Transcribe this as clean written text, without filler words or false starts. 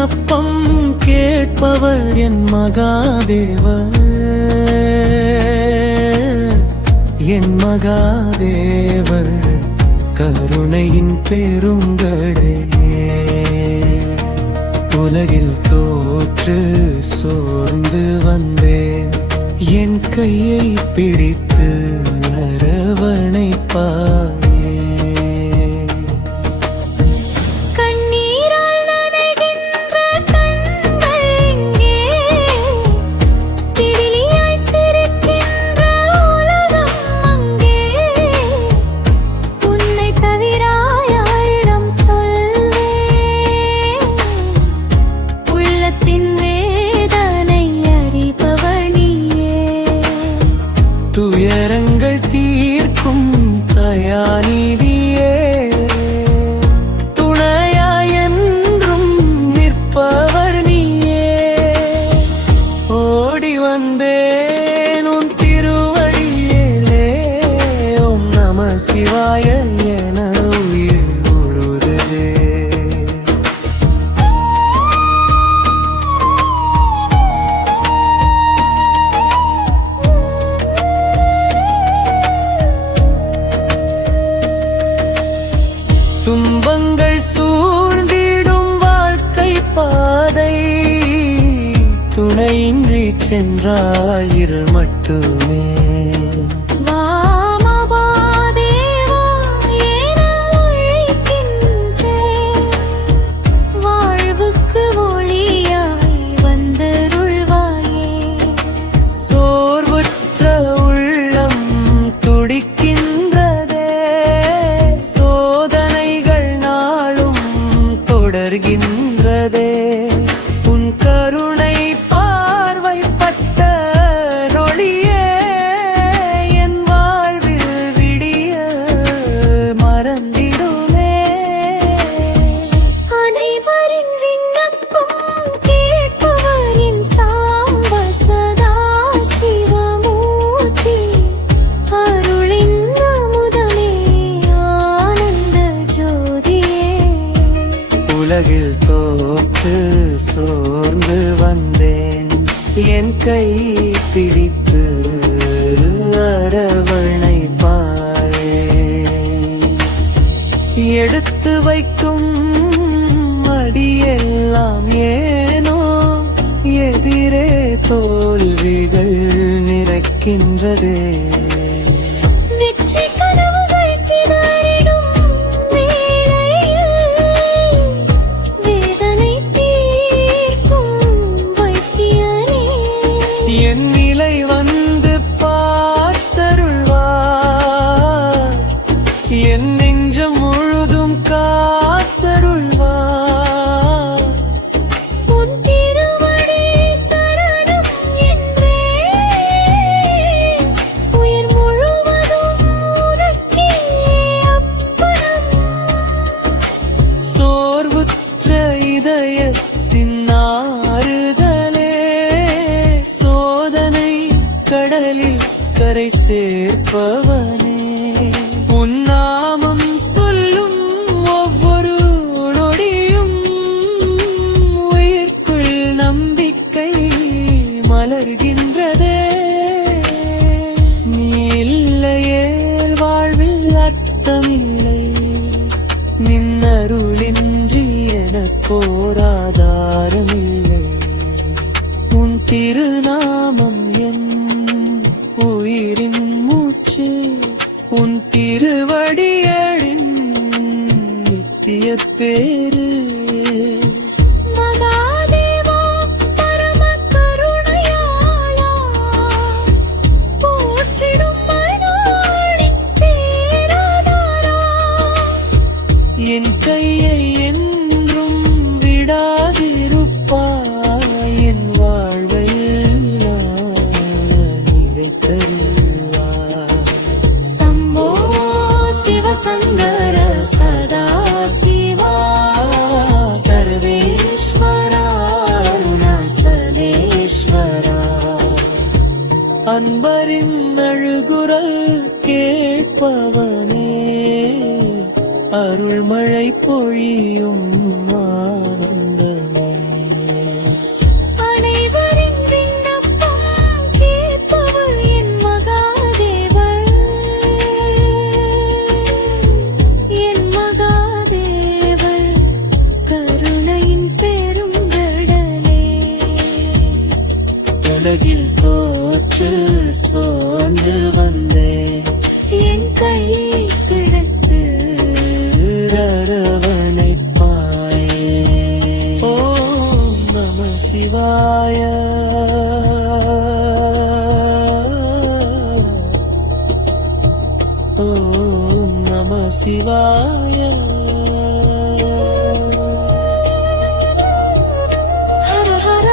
விண்ணப்பம் கேட்பவர் என் மகாதேவர், என் மகாதேவர் கருணையின் பெருங்கடையே. உலகில் தோற்று சோர்ந்து வந்தேன், என் கையை பிடித்து அரவணைப்பார். துயரங்கள் தீர்க்கும் தயாநிதியே, துணையாய் என்றும் நிற்பவர் நீயே. ஓடி வந்தேன் உன் திருவடியிலே, ஓம் நம சிவாய என உயிர் உழுதே. துன்பங்கள் சூழ்ந்திடும் வாழ்க்கை பாதை, துணையின்றி சென்றால் இருள் மட்டுமே. உன் கருணை பார்வைப்பட்ட நொழியே, என் வாழ்வில் விடிய மறந்திடுமே. அனைவரின் விண்ணப்பம் கேட்பவரின் சாம்ப சதா சிவமூர்த்தி, அருளின் அமுதமே ஆனந்த ஜோதியே. உலகில் தோற்று சோர்ந்து வந்தேன், என் கை பிடித்து அரவணைப்பாயே. எடுத்து வைக்கும் அடியெல்லாம் ஏனோ எதிரே தோல்விகள் நினைக்கின்றதே. என் நிலை வந்து பார்த்தருள்வார், என் நெஞ்சம் முழுதும் காத்தருள்வார். உன் திருவடி சரணம் என்றே, உயிர் முழுவதும் உனக்கே அர்ப்பணம். சோர்வுற்ற இதயத்தின் ஆறுதலே, கடலில் கரை சேர்ப்பவனே. உன் நாமம் சொல்லும் ஒவ்வொரு நொடியும் உயிர்க்குள் நம்பிக்கை மலர்கின்றதே. நீ இல்லையே வாழ்வில் அர்த்தமில்லை, நின்னருளின்றி எனக்கோராதாரமில்லை. உன் திருநாமம் என் உயிரின் மூச்சு, உன் திருவடிகளின் நித்திய பேரு. மகாதேவா பரம கருணையாளா, போற்றிடும் மனோடி பேராதாரா, என் கையை என்றும் விடாதிருப்பாய், என் வாழ்வை சம்போ சிவசங்கர சதா சிவா, சர்வேஸ்வரா அருணாசலேஸ்வரா. அன்பரின் அழுகுரல் கேட்பவனே, அருள்மழை பொழியும் ஆனந்தமே. உலகில் தோற்று சோர்ந்து வந்தேன். என் கை கிடைத்து அரவணைப்பாயே. ஓம் நம சிவாய. ஓம் நம சிவாய.